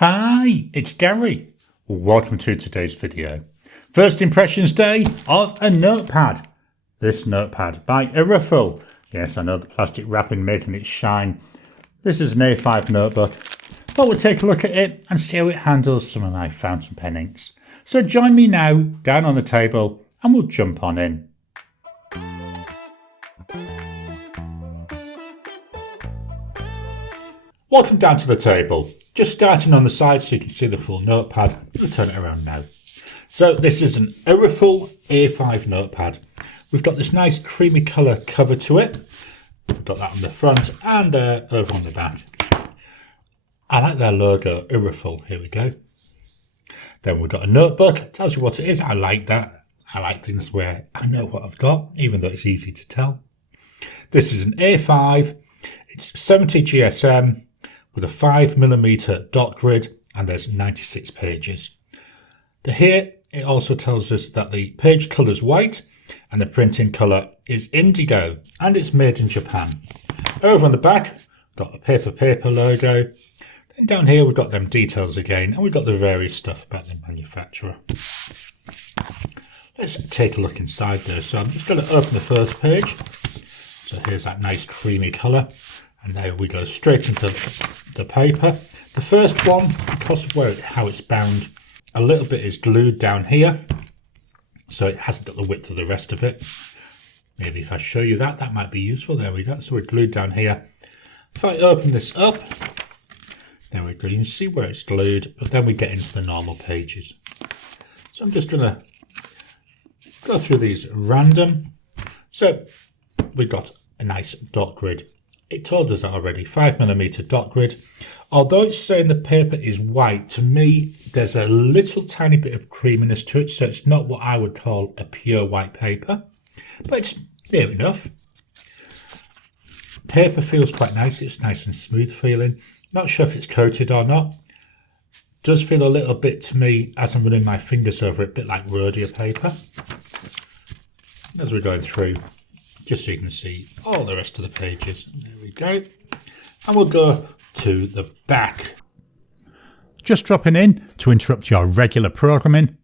Hi, it's Gary. Welcome to today's video. First impressions day of a notepad. This notepad by Iroful. Yes, I know the plastic wrapping making it shine. This is an A5 notebook, but we'll take a look at it and see how it handles some of my fountain pen inks. So join me now down on the table and we'll jump on in. Welcome down to the table. Just starting on the side so you can see the full notepad. We'll turn it around now. So this is an Iroful A5 notepad. We've got this nice creamy colour cover to it. We've got that on the front and over on the back. I like their logo, Iroful. Here we go. Then we've got a notebook. It tells you what it is. I like that. I like things where I know what I've got, even though it's easy to tell. This is an A5. It's 70 GSM. With a 5mm dot grid, and there's 96 pages. Here it also tells us that the page colour is white and the printing colour is indigo, and it's made in Japan. Over on the back, got the paper logo. Then down here we've got them details again, and we've got the various stuff about the manufacturer. Let's take a look inside there. So I'm just going to open the first page. So here's that nice creamy colour. And now we go straight into the paper. The first one, because of how it's bound, a little bit is glued down here. So it hasn't got the width of the rest of it. Maybe if I show you that, that might be useful. There we go. So we're glued down here. If I open this up, there we go. You can see where it's glued, but then we get into the normal pages. So I'm just going to go through these random. So we've got a nice dot grid. It told us that already, 5mm dot grid. Although it's saying the paper is white, to me, there's a little tiny bit of creaminess to it, so it's not what I would call a pure white paper, but it's near enough. Paper feels quite nice. It's nice and smooth feeling. Not sure if it's coated or not. Does feel a little bit to me, as I'm running my fingers over it, a bit like rhodia paper. As we're going through, just so you can see all the rest of the pages. There we go. And we'll go to the back. Just dropping in to interrupt your regular programming.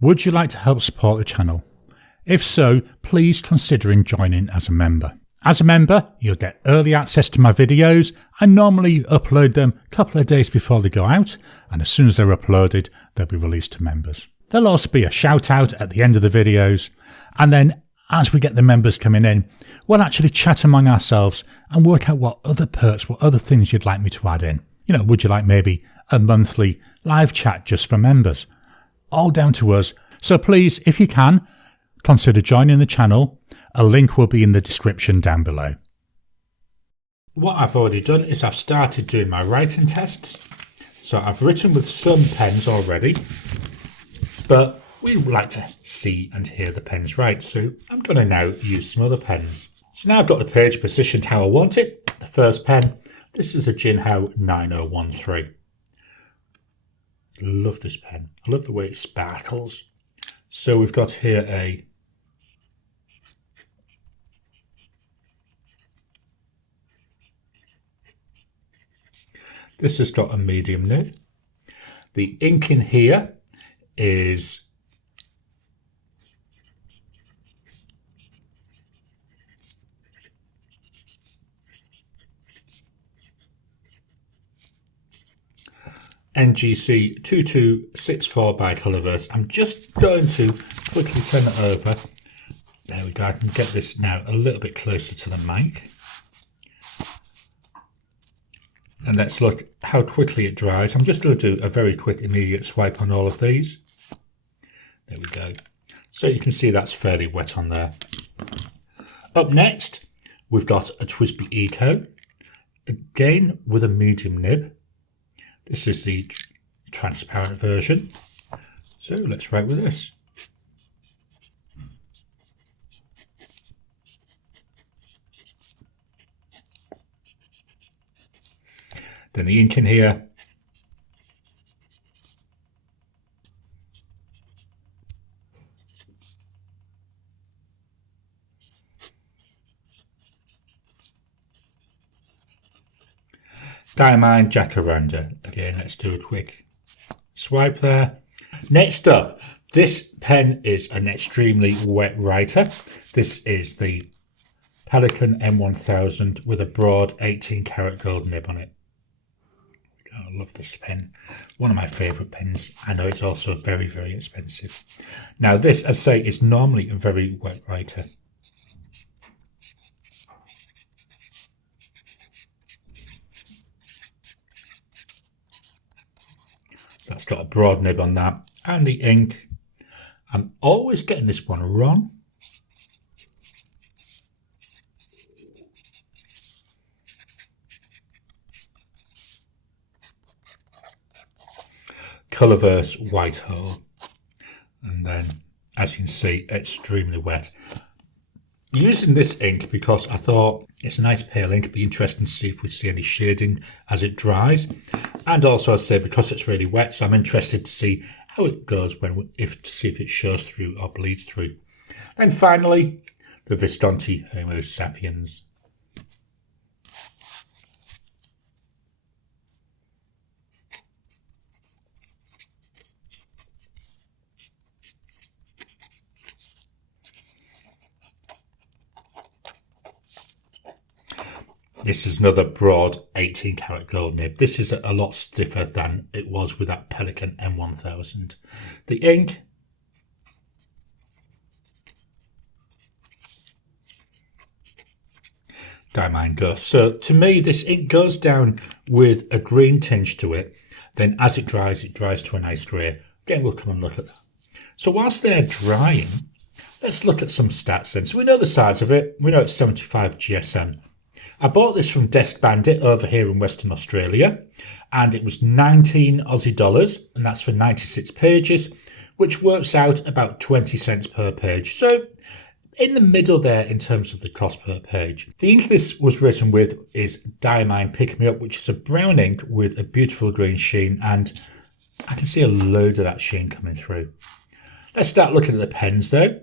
Would you like to help support the channel? If so, please consider joining as a member. As a member, you'll get early access to my videos. I normally upload them a couple of days before they go out, and as soon as they're uploaded, they'll be released to members. There'll also be a shout out at the end of the videos, and then as we get the members coming in, we'll actually chat among ourselves and work out what other perks, what other things you'd like me to add in. You know, would you like maybe a monthly live chat just for members? All down to us. So please, if you can, consider joining the channel. A link will be in the description down below. What I've already done is I've started doing my writing tests. So I've written with some pens already, but we like to see and hear the pens write, so I'm going to now use some other pens. So now I've got the page positioned how I want it. The first pen, this is a Jinhao 9013. Love this pen. I love the way it sparkles. So we've got here this has got a medium nib. The ink in here is NGC 2264 by Colourverse. I'm just going to quickly turn it over. There we go. I can get this now a little bit closer to the mic. And let's look how quickly it dries. I'm just going to do a very quick immediate swipe on all of these. There we go. So you can see that's fairly wet on there. Up next, we've got a TWSBI Eco. Again, with a medium nib. This is the transparent version. So let's write with this. Then the ink in here. Diamond Jacaranda. Again, let's do a quick swipe there. Next up, this pen is an extremely wet writer. This is the Pelikan M1000 with a broad 18 karat gold nib on it. I love this pen. One of my favourite pens. I know it's also very, very expensive. Now this, as I say, is normally a very wet writer. That's got a broad nib on that. And the ink. I'm always getting this one wrong. Colourverse Whitehall, and then as you can see, extremely wet. Using this ink because I thought it's a nice pale ink. It'd be interesting to see if we see any shading as it dries, and also I say because it's really wet, so I'm interested to see how it goes to see if it shows through or bleeds through. And finally, the Visconti Homo sapiens. This is another broad 18 karat gold nib. This is a lot stiffer than it was with that Pelikan M1000. The ink, Diamond Ghost. So to me, this ink goes down with a green tinge to it. Then as it dries to a nice grey. Again, we'll come and look at that. So whilst they're drying, let's look at some stats then. So we know the size of it. We know it's 75 GSM. I bought this from Desk Bandit over here in Western Australia, and it was 19 Aussie dollars, and that's for 96 pages, which works out about 20 cents per page. So in the middle there in terms of the cost per page. The ink this was written with is Diamine Pick Me Up, which is a brown ink with a beautiful green sheen, and I can see a load of that sheen coming through. Let's start looking at the pens though.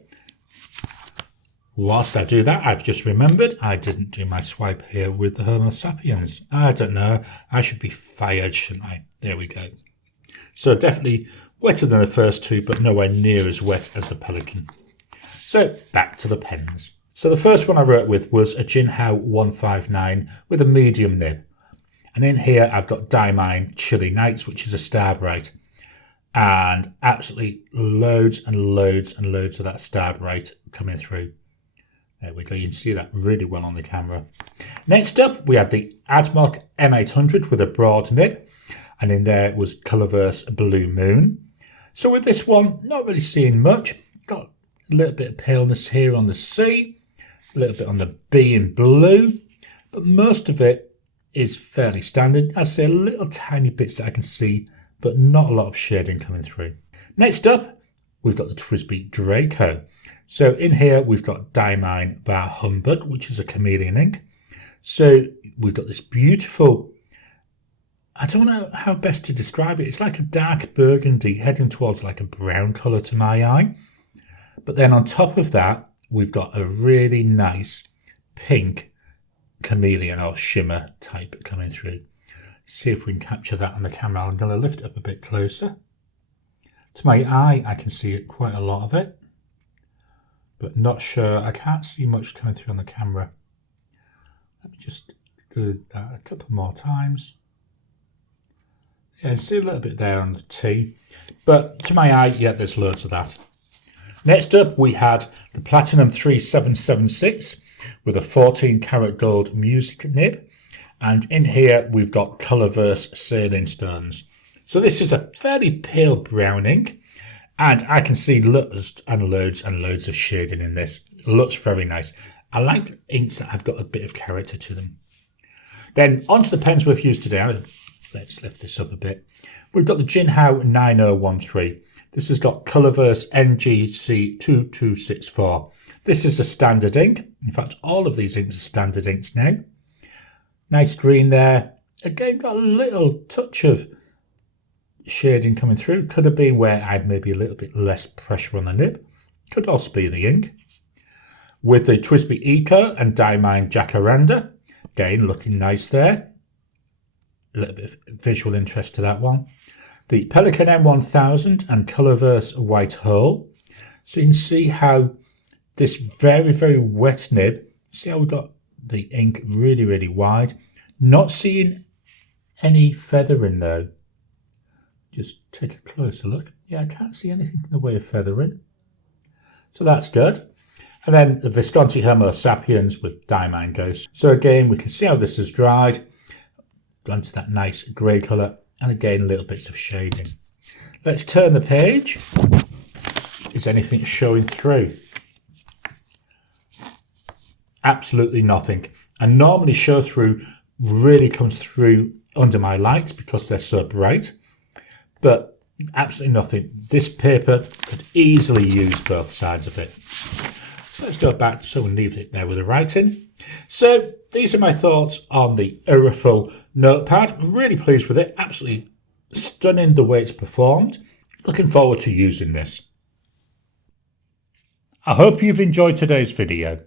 Whilst I do that, I've just remembered I didn't do my swipe here with the Homo sapiens. I don't know. I should be fired, shouldn't I? There we go. So definitely wetter than the first two, but nowhere near as wet as the Pelikan. So back to the pens. So the first one I wrote with was a Jinhao 159 with a medium nib. And in here I've got Diamine Chilly Nights, which is a Starbright. And absolutely loads and loads and loads of that Starbright coming through. There we go, you can see that really well on the camera. Next up, we had the Admoc M800 with a broad nib, and in there was Colourverse Blue Moon. So with this one, not really seeing much. Got a little bit of paleness here on the C, a little bit on the B in blue, but most of it is fairly standard. I say little tiny bits that I can see, but not a lot of shading coming through. Next up, we've got the TWSBI Draco. So in here, we've got Diamine Bar Humbug, which is a chameleon ink. So we've got this beautiful, I don't know how best to describe it. It's like a dark burgundy heading towards like a brown colour to my eye. But then on top of that, we've got a really nice pink chameleon or shimmer type coming through. See if we can capture that on the camera. I'm going to lift it up a bit closer. To my eye, I can see it, quite a lot of it. But not sure. I can't see much coming through on the camera. Let me just do that a couple more times. Yeah, see a little bit there on the T. But to my eye, yeah, there's loads of that. Next up, we had the Platinum 3776 with a 14 karat gold music nib. And in here, we've got Colourverse Sailing Stones. So this is a fairly pale brown ink. And I can see loads and loads and loads of shading in this. It looks very nice. I like inks that have got a bit of character to them. Then onto the pens we've used today. Let's lift this up a bit. We've got the Jinhao 9013. This has got Colourverse NGC 2264. This is a standard ink. In fact, all of these inks are standard inks now. Nice green there. Again, got a little touch of shading coming through. Could have been where I had maybe a little bit less pressure on the nib. Could also be the ink. With the TWSBI Eco and Diamine Jacaranda. Again, looking nice there. a little bit of visual interest to that one. The Pelican M1000 and Colourverse White Hole. So you can see how this very, very wet nib, see how we've got the ink really, really wide. Not seeing any feathering though. Just take a closer look. Yeah, I can't see anything in the way of feathering. So that's good. And then the Visconti Homo sapiens with Diamine Ghost. So again, we can see how this has dried. Gone to that nice grey colour. And again, little bits of shading. Let's turn the page. Is anything showing through? Absolutely nothing. And normally show through really comes through under my lights because they're so bright. But absolutely nothing. This paper could easily use both sides of it. Let's go back so we'll leave it there with the writing. So these are my thoughts on the Iroful Notepad. I'm really pleased with it. Absolutely stunning the way it's performed. Looking forward to using this. I hope you've enjoyed today's video.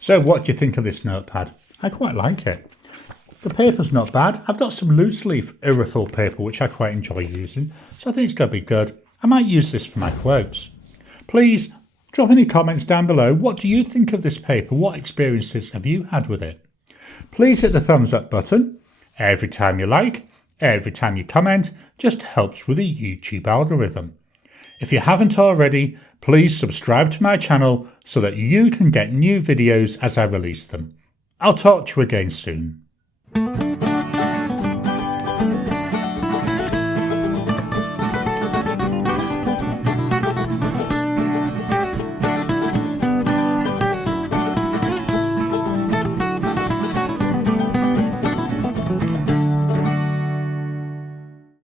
So what do you think of this notepad? I quite like it. The paper's not bad. I've got some loose leaf Iroful paper which I quite enjoy using, so I think it's going to be good. I might use this for my quotes. Please drop any comments down below. What do you think of this paper? What experiences have you had with it? Please hit the thumbs up button. Every time you like, every time you comment, just helps with the YouTube algorithm. If you haven't already, please subscribe to my channel so that you can get new videos as I release them. I'll talk to you again soon.